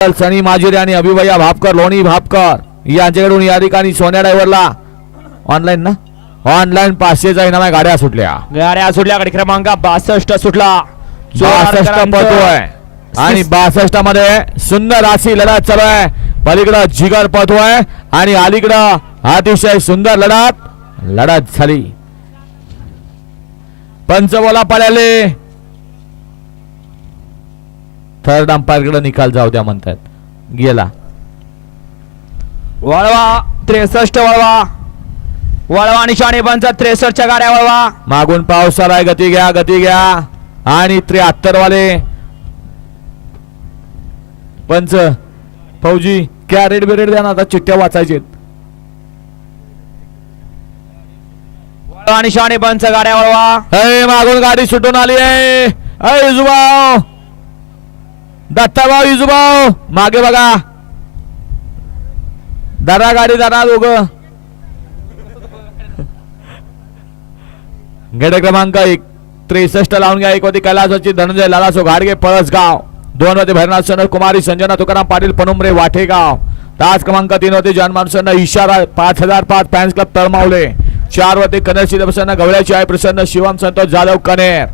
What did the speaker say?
सनी माजुरी आणि अभिभया भापकर लोणी भापकर. यांच्याकडून या ठिकाणी सोन्या ड्रायव्हरला ऑनलाईन ना? ऑनलाईन पाचशेचा इनाम आहे गाड्या सुटल्या. गाड्या सुटल्या गाडी क्रमांक बासष्ट सुटला. बासष्ट पळतोय. आणि बासष्टमध्ये सुंदर अशी लढत चालू आहे. पलीकडं जिगर पळतोय आणि अलीकडं अतिशय सुंदर लढत. लढत झाली. पंचबोला पळाले. थर्ड अंपायरकडे निकाल जाऊ द्या म्हणतात. गेला. वळवा. त्रेसष्ट वळवा. वळवा निशाणे पंच त्रेसष्टच्या गाड्या वळवा. मागून पाऊस आलाय गती घ्या गती घ्या. आणि त्र्याहत्तर वाले पंच. फौजी कॅरेट बिरेट द्या ना आता चिठ्ठ्या वाचायचे वळवा निशाणे पंच गाड्या वळवा. अय मागून गाडी सुटून आली आहे अय युजुभाऊ दत्ताभाऊ युजूभाऊ मागे बघा. दरा गाडी दरा दोघ. गड क्रमांक एक त्रेसष्ट लावून घ्या. एक होती कैलासाची धनंजय लालासो घाडगे पळसगाव. दोन होते भैरनाथ सोनर कुमारी संजना तुकाराम पाटील पनुमरे वाठेगाव. तास क्रमांक तीन होते जॉन इशारा पाच हजार पाच फॅन्स क्लब तळमावले. चार होते कनेर सिद्धप्रसन्न गवळ्याची आई प्रसन्न शिवम संतोष जाधव कनेर.